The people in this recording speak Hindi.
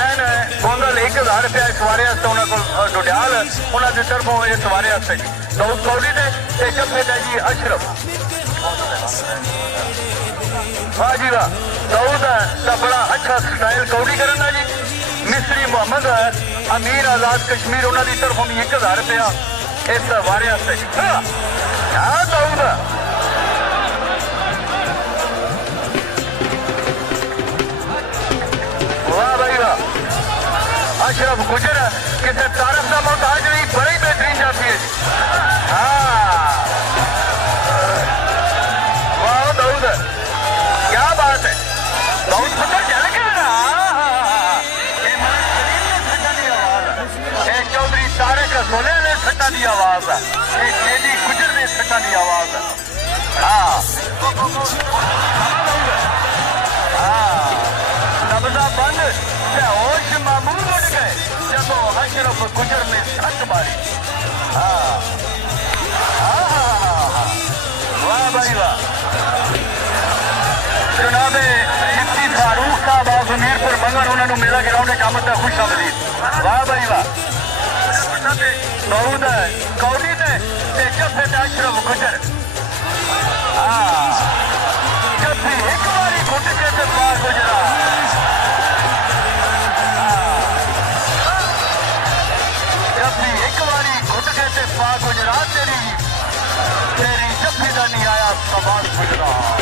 हुसैन गोंदल 1000 रुपया सवारे उन्होंने को डुडियाल उन्होंने तरफों ये सवारे दाऊद कौड़ी ने जफे है जी अशरफ वाह जी वाह दाऊद का बड़ा अच्छा स्टाइल कौड़ी करना जी मिस्त्री मोहम्मद अमीर आजाद कश्मीर उन्होंने तरफों भी 1000 रुपया इस सवारे हाँ दाऊद वाह भाई वाह अशरफ गुजर किसी तारफ का मोहताज नहीं बड़ी बेहतरीन जाती है हाँ वाह दाऊद क्या बात है दाऊद पुत्र चल गया चौधरी तारक सोले ने सट्टा की आवाज है केली गुजर ने सट्टा की आवाज है हाँ नब्जा बंद होश मामूल उड़ गए जब अशरफ गुजर ने सट मारी हाँ वाह भाई वाह जनाबे मुफ्ती फारूक साहब आज मीरपुर मंगन उन्होंने मेला ग्राउंड काम का खुश आमदीद वाह भाई वाह दाऊद कौड़ी ने जफे अशरफ गुजर जब भी एक बारी घुट के पार गुजरा जब भी एक बारी घुट के पार गुजरा तेरी जफे का नहीं आया सवाल गुजरा